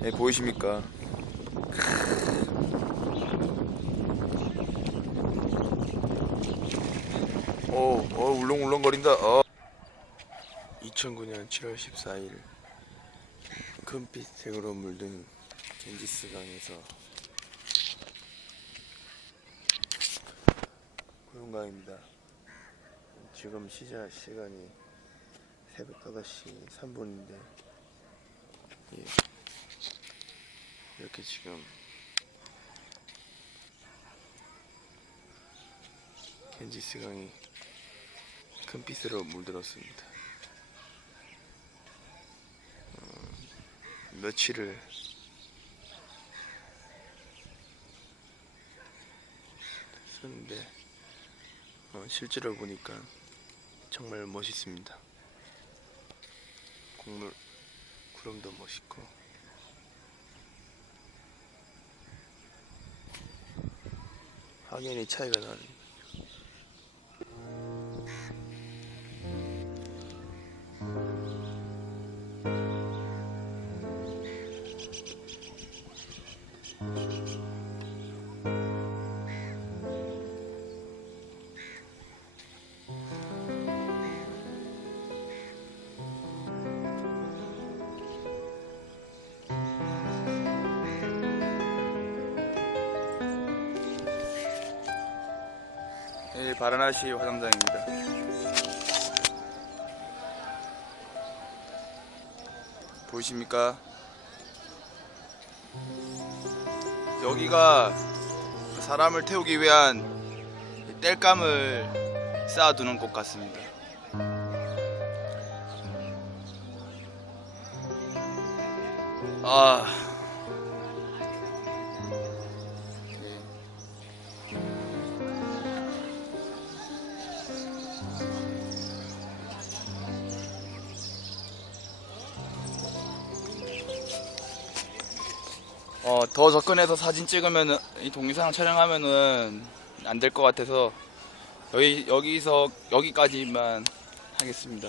네, 보이십니까? 오, 어, 울렁울렁거린다. 어. 2009년 7월 14일 금빛 색으로 물든 겐지스 강에서 고용강입니다. 지금 시작 시간이 새벽 5시 3분인데 예. 이렇게 지금 겐지스 강이 큰빛으로 물들었습니다. 어, 며칠을 썼는데 어, 실제로 보니까 정말 멋있습니다. 국물 구름도 멋있고 확연히 차이가 나는 예, 바라나시 화장장입니다. 보이십니까? 여기가 사람을 태우기 위한 땔감을 쌓아두는 곳 같습니다. 아. 어, 더 접근해서 사진 찍으면은 이 동영상 촬영하면은 안 될 것 같아서 여기 여기서 여기까지만 하겠습니다.